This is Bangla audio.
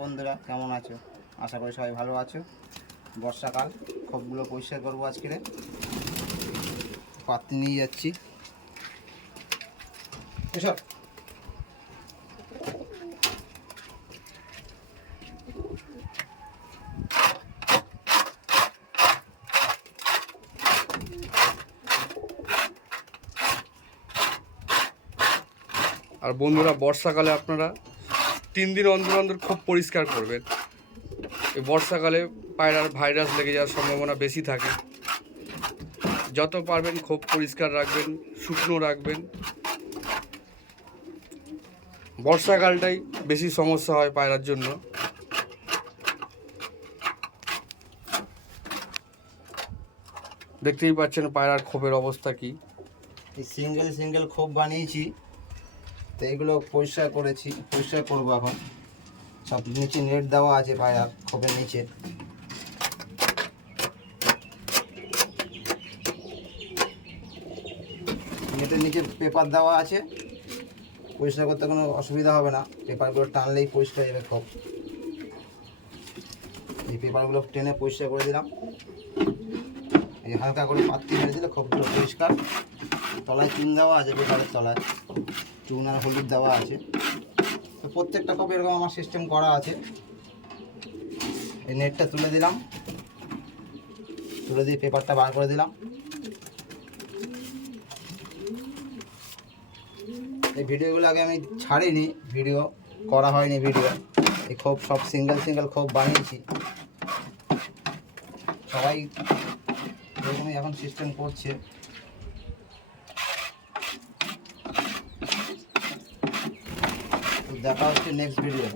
বন্ধুরা কেমন আছো? আশা করি সবাই ভালো আছো। বর্ষাকাল, খোপগুলো পরিষ্কার করবো আজকে। পাত্তি নিয়ে যাচ্ছি। এসব আর বন্ধুরা, বর্ষাকালে আপনারা 3 দিন অন্তর অন্তর খুব পরিষ্কার করবেন। এই বর্ষাকালে পায়রার ভাইরাস লেগে যাওয়ার সম্ভাবনা বেশি থাকে। যত পারবেন খুব পরিষ্কার রাখবেন, শুকনো রাখবেন। বর্ষাকালটাই বেশি সমস্যা হয় পায়রার জন্য। দেখতেই পাচ্ছেন পায়রার খোপের অবস্থা কি। এই সিঙ্গেল খোপ বানিয়েছি, তো এইগুলো পরিষ্কার করেছি, পরিষ্কার করবো এখন। সব নিচে নেট দেওয়া আছে পায়রার খোপের নিচে। নেটের নিচে পেপার দেওয়া আছে, পরিষ্কার করতে কোনো অসুবিধা হবে না। পেপারগুলো টানলেই পরিষ্কার হয়ে যাবে খোপ। এই পেপারগুলো টেনে পরিষ্কার করে দিলাম। এই হালকা করে পাত্তি মেরে দিলে খোপগুলো পরিষ্কার। তলায় চুন দেওয়া আছে, পেপারের তলায় চুন আর হলুদ দেওয়া আছে। তো প্রত্যেকটা খোপ এরকম আমার সিস্টেম করা আছে। এই নেটটা তুলে দিলাম, তুলে দিয়ে পেপারটা বার করে দিলাম। এই ভিডিওগুলো আগে আমি ছাড়িনি, ভিডিও করা হয়নি। এই খোপ সব সিঙ্গেল খোপ বানিয়েছি। সবাই এরকমই এখন সিস্টেম করছে। তো দেখা হচ্ছে নেক্সট ভিডিও।